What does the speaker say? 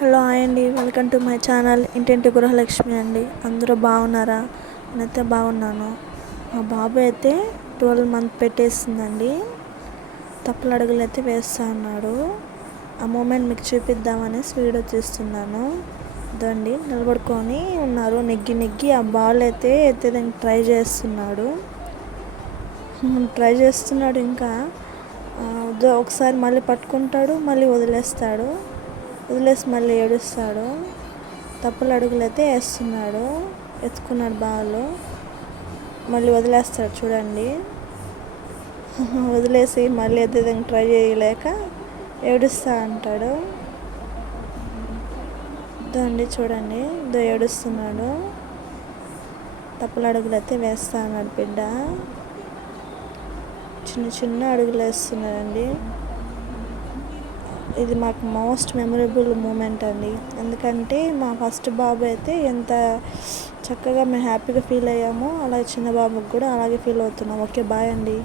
Hello hi అండి, welcome to my channel ఇంటింటి గృహలక్ష్మి అండి. అందరూ బాగున్నారా? నేనైతే బాగున్నాను. మా బాబు అయితే 12 మంత్ పెట్టేసిందండి. తప్పులు అడుగులు అయితే వేస్తూ ఉన్నాడు. ఆ మూమెంట్ మీకు చూపిద్దామనేసి వీడియో తీస్తున్నాను. ఇదండి నిలబడుకొని ఉన్నారు. నెగ్గి ఆ బాల్ అయితే ఎత్తేదానికి ట్రై చేస్తున్నాడు. ఇంకా ఒకసారి మళ్ళీ పట్టుకుంటాడు, మళ్ళీ వదిలేసి మళ్ళీ ఏడుస్తాడు. తప్పులు అడుగులు అయితే వేస్తున్నాడు. ఎత్తుకున్నాడు బాల్, మళ్ళీ వదిలేస్తాడు చూడండి. వదిలేసి మళ్ళీ ఎత్తేదానికి ట్రై చేయలేక ఏడుస్తూ అంటాడు. ఇదండి చూడండి, ఏడుస్తున్నాడు. తప్పులు అడుగులు అయితే వేస్తా అన్నాడు బిడ్డ. చిన్న అడుగులు వేస్తున్నాడండి. ఇది మాకు మోస్ట్ మెమరబుల్ మూమెంట్ అండి. ఎందుకంటే మా ఫస్ట్ బాబు అయితే ఎంత చక్కగా మేము హ్యాపీగా ఫీల్ అయ్యామో, అలాగే చిన్న బాబుకి కూడా అలాగే ఫీల్ అవుతున్నాం. ఓకే, బాయ్ అండి.